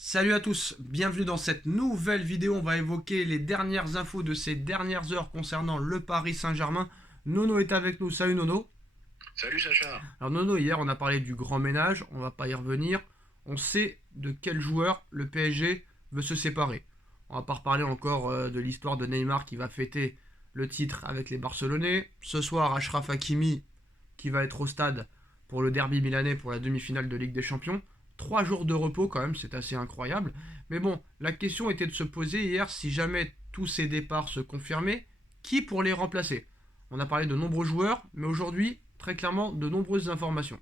Salut à tous, bienvenue dans cette nouvelle vidéo. On va évoquer les dernières infos de ces dernières heures concernant le Paris Saint-Germain. Nono est avec nous, salut Nono. Salut Sacha. Alors Nono, hier on a parlé du grand ménage, on va pas y revenir. On sait de quel joueur le PSG veut se séparer. On va pas reparler encore de l'histoire de Neymar qui va fêter le titre avec les Barcelonais. Ce soir, Achraf Hakimi qui va être au stade pour le derby milanais pour la demi-finale de Ligue des Champions. 3 jours de repos quand même, c'est assez incroyable. Mais bon, la question était de se poser hier si jamais tous ces départs se confirmaient, qui pour les remplacer. On a parlé de nombreux joueurs, mais aujourd'hui, très clairement, de nombreuses informations.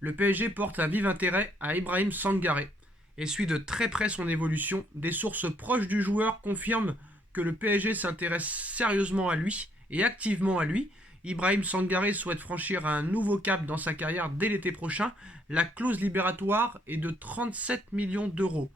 Le PSG porte un vif intérêt à Ibrahim Sangaré et suit de très près son évolution. Des sources proches du joueur confirment que le PSG s'intéresse sérieusement à lui et activement à lui. Ibrahim Sangaré souhaite franchir un nouveau cap dans sa carrière dès l'été prochain. La clause libératoire est de 37 millions d'euros.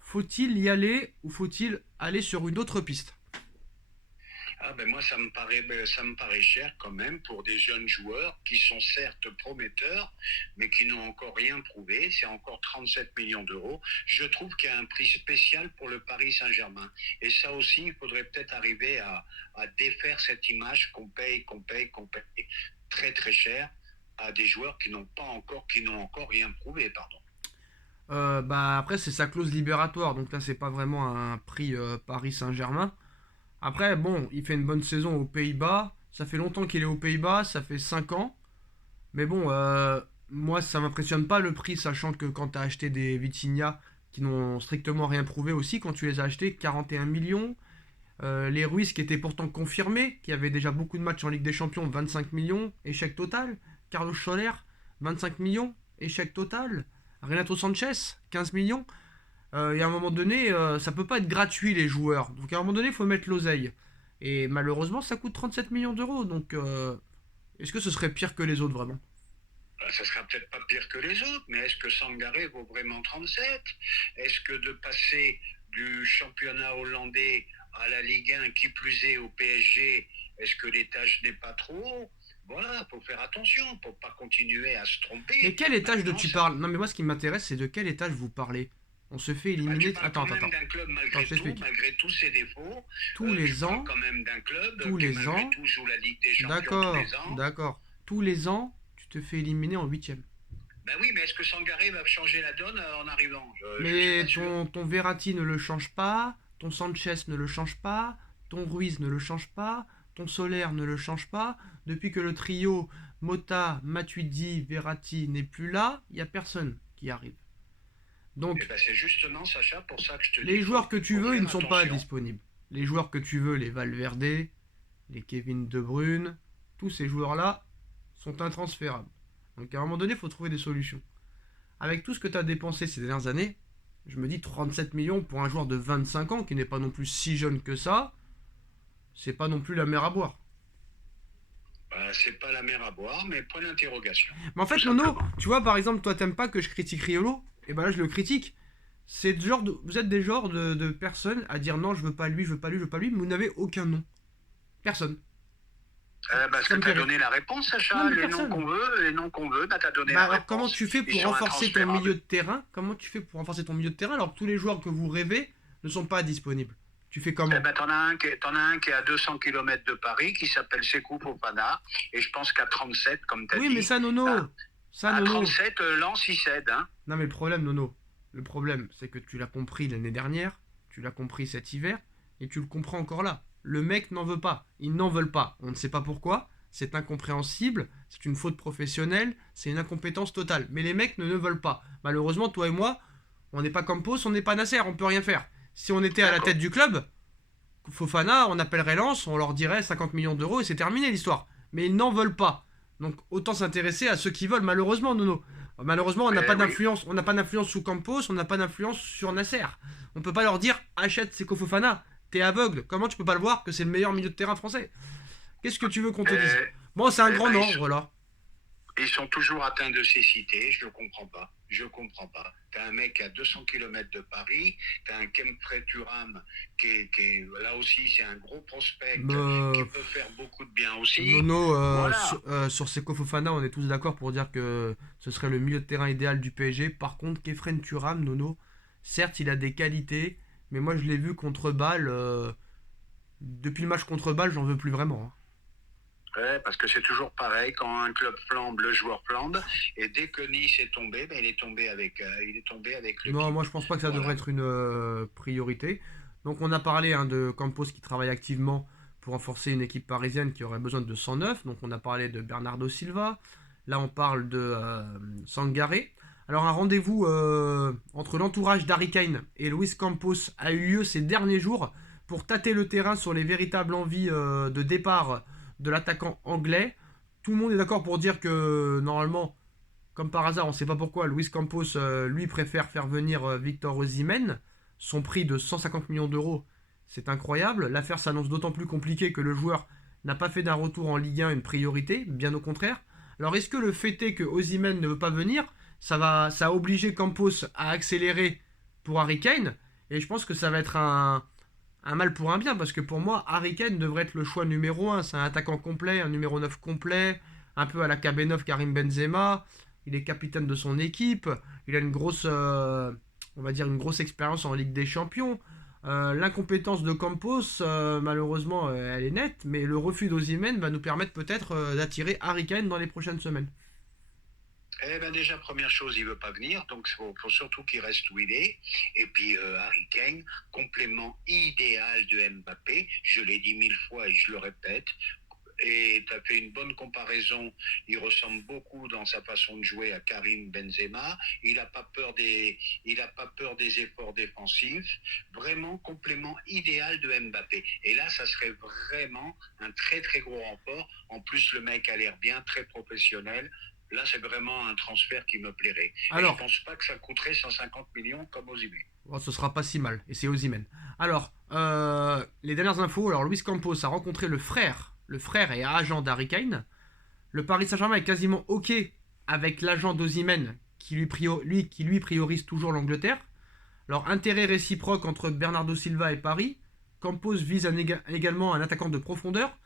Faut-il y aller ou faut-il aller sur une autre piste? Ah ben moi ça me paraît cher quand même pour des jeunes joueurs qui sont certes prometteurs mais qui n'ont encore rien prouvé. C'est encore 37 millions d'euros. Je trouve qu'il y a un prix spécial pour le Paris Saint-Germain. Et ça aussi, il faudrait peut-être arriver à défaire cette image qu'on paye très très cher à des joueurs qui n'ont encore rien prouvé, pardon. Après c'est sa clause libératoire, donc là c'est pas vraiment un prix Paris Saint-Germain. Après bon, il fait une bonne saison aux Pays-Bas, ça fait longtemps qu'il est aux Pays-Bas, ça fait 5 ans. Mais bon, moi ça m'impressionne pas le prix, sachant que quand tu as acheté des Vitinha qui n'ont strictement rien prouvé aussi, quand tu les as achetés, 41 millions. Les Ruiz qui étaient pourtant confirmés, qui avaient déjà beaucoup de matchs en Ligue des Champions, 25 millions, échec total. Carlos Soler, 25 millions, échec total. Renato Sanchez, 15 millions. Et à un moment donné, ça peut pas être gratuit les joueurs. Donc à un moment donné, il faut mettre l'oseille. Et malheureusement, ça coûte 37 millions d'euros. Donc est-ce que ce serait pire que les autres vraiment? Ça sera peut-être pas pire que les autres, mais est-ce que Sangaré vaut vraiment 37? Est-ce que de passer du championnat hollandais à la Ligue 1, qui plus est au PSG, est-ce que l'étage n'est pas trop haut? Voilà, il faut faire attention pour pas continuer à se Mais tromper. quel étage de Maintenant, tu ça, parles? Non mais moi ce qui m'intéresse c'est de quel étage vous parlez. On se fait bah, tu éliminer. parles Attends, quand attends, même attends. d'un club Attends, malgré je tout, t'explique. malgré tous ses défauts. Tous Tu les parles ans, quand même d'un club tous qui les malgré ans, tout joue la Ligue des Champions tous d'accord, les ans. d'accord. Tous les ans, tu te fais éliminer en huitième. Ben oui, mais est-ce que Sangaré va changer la donne en arrivant? Je suis pas Mais sûr. ton Verratti ne le change pas, ton Sanchez ne le change pas, ton Ruiz ne le change pas, ton Soler ne le change pas. Depuis que le trio Mota, Matuidi, Verratti n'est plus là, il n'y a personne qui arrive. Et Donc, ben c'est justement, Sacha, pour ça que je te dis les qu'il joueurs que tu faut veux, ils ne faire sont pas attention. disponibles. Les joueurs que tu veux, les Valverde, les Kevin De Bruyne, tous ces joueurs-là sont intransférables. Donc à un moment donné, il faut trouver des solutions. Avec tout ce que tu as dépensé ces dernières années, je me dis 37 millions pour un joueur de 25 ans qui n'est pas non plus si jeune que ça, c'est pas non plus la mer à boire. C'est pas la mer à boire, mais point d'interrogation, Mais en tout fait, Nono, simplement. tu vois, par exemple, toi, t'aimes pas que je critique Riolo, et ben là, je le critique. Vous êtes des genres de personnes à dire non, je veux pas lui, je veux pas lui, je veux pas lui, mais vous n'avez aucun nom. Personne. Parce Ça que me tu fait as rire. donné la réponse, Non, Sacha. mais personne. Les noms qu'on veut, bah, tu as donné Bah la alors, comment réponse. tu fais Ils pour sont renforcer ton milieu intransférables. de terrain? Comment tu fais pour renforcer ton milieu de terrain alors que tous les joueurs que vous rêvez ne sont pas disponibles? Tu fais Eh comment? ben, t'en as un qui est à 200 kilomètres de Paris, qui s'appelle Sekou Fofana. Et je pense qu'à 37, comme tu as Oui, mais dit, ça, hein, Nono. Ça, à Nono. 37, Lens, il cède. Hein. Non, mais le problème, Nono, le problème, c'est que tu l'as compris l'année dernière, tu l'as compris cet hiver, et tu le comprends encore là. Le mec n'en veut pas. Ils n'en veulent pas. On ne sait pas pourquoi. C'est incompréhensible. C'est une faute professionnelle. C'est une incompétence totale. Mais les mecs ne veulent pas. Malheureusement, toi et moi, on n'est pas Campos, on n'est pas Nasser. On peut rien faire. Si on était à la tête D'accord. du club, Fofana, on appellerait Lens, on leur dirait 50 millions d'euros et c'est terminé l'histoire. Mais ils n'en veulent pas. Donc autant s'intéresser à ceux qui veulent, malheureusement, Nono. Malheureusement, on n'a pas Oui. d'influence. On n'a pas d'influence sous Campos, on n'a pas d'influence sur Nasser. On peut pas leur dire achète Seko Fofana. T'es aveugle. Comment tu peux pas le voir que c'est le meilleur milieu de terrain français? Qu'est-ce que tu veux qu'on te dise? Euh, Bon, c'est un eh grand ben, nom, voilà. Ils sont toujours atteints de cécité, je ne comprends pas. Je comprends pas. Tu as un mec à 200 km de Paris, tu as un Kemfrey Thuram là aussi, c'est un gros prospect qui Me- peut faire beaucoup de bien aussi. Nono, Voilà. sur Seko Fofana, on est tous d'accord pour dire que ce serait le milieu de terrain idéal du PSG. Par contre, Kefren Turam, Nono, certes, il a des qualités, mais moi je l'ai vu contre Bâle. Depuis le match contre Bâle, j'en veux plus vraiment, hein. Ouais, parce que c'est toujours pareil, quand un club flambe, le joueur flambe, et dès que Nice est tombé, ben, il est tombé avec Non, moi l'équipe. je pense pas que ça devrait Voilà. être une priorité. Donc on a parlé hein, de Campos qui travaille activement pour renforcer une équipe parisienne qui aurait besoin de 109. Donc on a parlé de Bernardo Silva. Là on parle de Sangaré. Alors un rendez-vous entre l'entourage d'Harry Kane et Luis Campos a eu lieu ces derniers jours pour tâter le terrain sur les véritables envies de départ de l'attaquant anglais. Tout le monde est d'accord pour dire que normalement comme par hasard, on ne sait pas pourquoi, Luis Campos, lui, préfère faire venir Victor Osimhen. Son prix de 150 millions d'euros, c'est incroyable. L'affaire s'annonce d'autant plus compliquée que le joueur n'a pas fait d'un retour en Ligue 1 une priorité, bien au contraire. Alors est-ce que le fait est que Osimhen ne veut pas venir, ça a obligé Campos à accélérer pour Harry Kane. Et je pense que ça va être un mal pour un bien, parce que pour moi, Harry Kane devrait être le choix numéro un. C'est un attaquant complet, un numéro 9 complet, un peu à la KB9 Karim Benzema. Il est capitaine de son équipe. Il a une grosse, on va dire une grosse expérience en Ligue des Champions. L'incompétence de Campos, malheureusement, elle est nette, mais le refus d'Osimhen va nous permettre peut-être d'attirer Harry Kane dans les prochaines semaines. Eh ben déjà, première chose, il veut pas venir, donc faut surtout qu'il reste où il est. Et puis Harry Kane, complément idéal de Mbappé, je l'ai dit 1000 fois et je le répète. Et tu as fait une bonne comparaison. Il ressemble beaucoup dans sa façon de jouer à Karim Benzema. Il a pas peur des efforts défensifs. Vraiment complément idéal de Mbappé. Et là, ça serait vraiment un très très gros renfort. En plus, le mec a l'air bien, très professionnel. Là, c'est vraiment un transfert qui me plairait. Et je Alors, pense pas que ça coûterait 150 millions comme aux Ubu. bon, ce sera pas si mal, et c'est Osimhen. Alors, les dernières infos. Alors, Luis Campos a rencontré le frère et agent d'Harry Kane. Le Paris Saint-Germain est quasiment OK avec l'agent d'Osimhen qui lui priorise toujours l'Angleterre. Alors, intérêt réciproque entre Bernardo Silva et Paris. Campos vise également un attaquant de profondeur.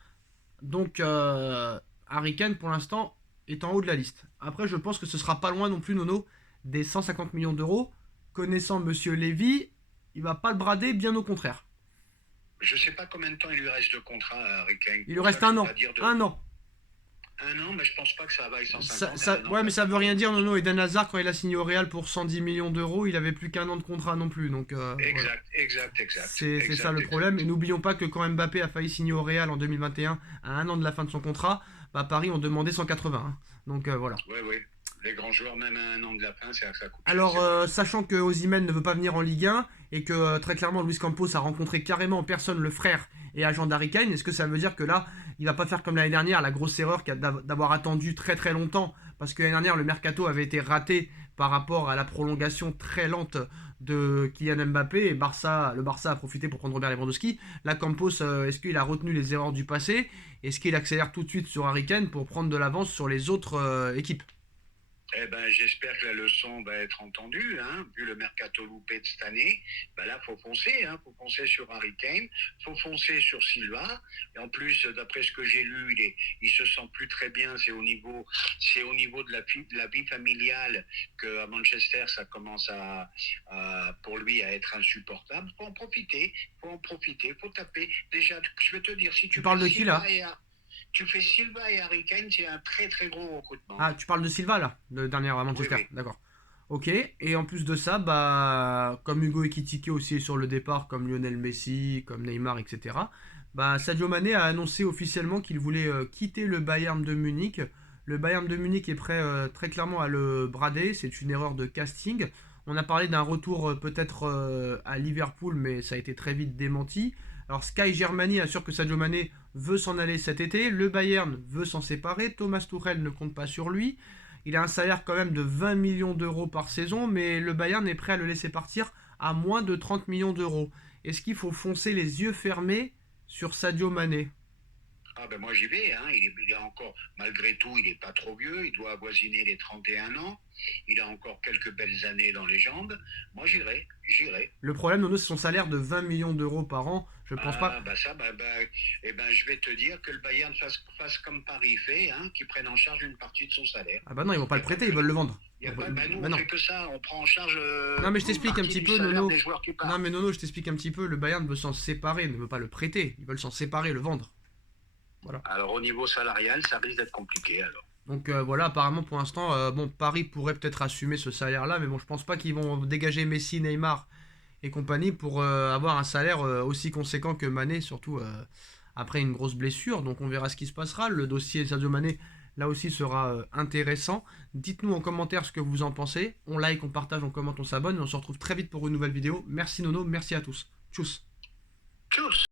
Donc, Harry Kane, pour l'instant, est en haut de la liste. Après, je pense que ce sera pas loin non plus, Nono, des 150 millions d'euros. Connaissant Monsieur Lévy, il va pas le brader, bien au contraire. Je sais pas combien de temps il lui reste de contrat à Harry Kane. Il lui Pour ça, reste je un peux an. pas dire de Un an. un an, mais je pense pas que ça vaille 150 à un an, Ouais, mais ça ça va veut rien beaucoup dire, plus. Nono. Eden Hazard, quand il a signé au Real pour 110 millions d'euros, il avait plus qu'un an de contrat non plus. Donc, voilà. Exact, exact, exact, C'est ça exact, le problème. Et exact. n'oublions pas que quand Mbappé a failli signer au Real en 2021, à un an de la fin de son contrat, bah, Paris ont demandé 180, hein. Donc, voilà. Oui, oui. Les grands joueurs, même à un an de la fin, ça coûte cher, Alors, c'est vrai. sachant que Osimhen ne veut pas venir en Ligue 1 et que très clairement Luis Campos a rencontré carrément en personne le frère et agent d'Harry Kane, est-ce que ça veut dire que là, il va pas faire comme l'année dernière, la grosse erreur d'avoir attendu très très longtemps parce que l'année dernière, le mercato avait été raté par rapport à la prolongation très lente de Kylian Mbappé et le Barça a profité pour prendre Robert Lewandowski. Là, Campos, est-ce qu'il a retenu les erreurs du passé? Est-ce qu'il accélère tout de suite sur Harry Kane pour prendre de l'avance sur les autres équipes? Eh ben, j'espère que la leçon va être entendue, hein, vu le mercato loupé de cette année. Ben là, faut foncer, hein, faut foncer sur Harry Kane, faut foncer sur Silva. Et en plus, d'après ce que j'ai lu, il se sent plus très bien. C'est au niveau de la vie familiale que à Manchester, ça commence pour lui à être insupportable. Faut en profiter, faut taper. Déjà, je vais te dire, si Tu tu fais parles de qui là? Tu fais Silva et Harry Kane, c'est un très très gros recrutement, Ah, hein. tu parles de Silva là, le dernier à Oui, Manchester, oui. d'accord. Ok, et en plus de ça, bah, comme Hugo Ekitike aussi est sur le départ, comme Lionel Messi, comme Neymar, etc., bah, Sadio Mané a annoncé officiellement qu'il voulait quitter le Bayern de Munich. Le Bayern de Munich est prêt très clairement à le brader, c'est une erreur de casting. On a parlé d'un retour peut-être à Liverpool, mais ça a été très vite démenti. Alors Sky Germany assure que Sadio Mané veut s'en aller cet été, le Bayern veut s'en séparer, Thomas Tuchel ne compte pas sur lui. Il a un salaire quand même de 20 millions d'euros par saison, mais le Bayern est prêt à le laisser partir à moins de 30 millions d'euros. Est-ce qu'il faut foncer les yeux fermés sur Sadio Mané? Ah ben moi j'y vais, hein. Il est encore, malgré tout, il n'est pas trop vieux, il doit avoisiner les 31 ans, il a encore quelques belles années dans les jambes. Moi j'irai, j'irai. Le problème, Nono, c'est son salaire de 20 millions d'euros par an. Je pense pas. Ah bah ça, eh ben, je vais te dire que le Bayern fasse comme Paris fait, hein, qu'ils prennent en charge une partie de son salaire. Ah bah non, ils vont pas Il le n'y a pas prêter, ils que veulent le nous. vendre. Il y a pas, bah nous Bah on non. fait que ça, on prend en charge Non, mais je une t'explique un partie petit du peu, salaire Nono. des joueurs qui Non, partent. mais Nono, je t'explique un petit peu. Le Bayern veut s'en séparer, ne veut pas le prêter. Ils veulent s'en séparer, le vendre. Voilà. Alors au niveau salarial, ça risque d'être compliqué alors. Donc voilà, apparemment pour l'instant, bon, Paris pourrait peut-être assumer ce salaire-là, mais bon, je pense pas qu'ils vont dégager Messi, Neymar et compagnie pour avoir un salaire aussi conséquent que Mané, surtout après une grosse blessure. Donc on verra ce qui se passera. Le dossier Sadio Mané, là aussi, sera intéressant. Dites-nous en commentaire ce que vous en pensez. On like, on partage, on commente, on s'abonne. Et on se retrouve très vite pour une nouvelle vidéo. Merci Nono, merci à tous. Tchuss. Tchuss.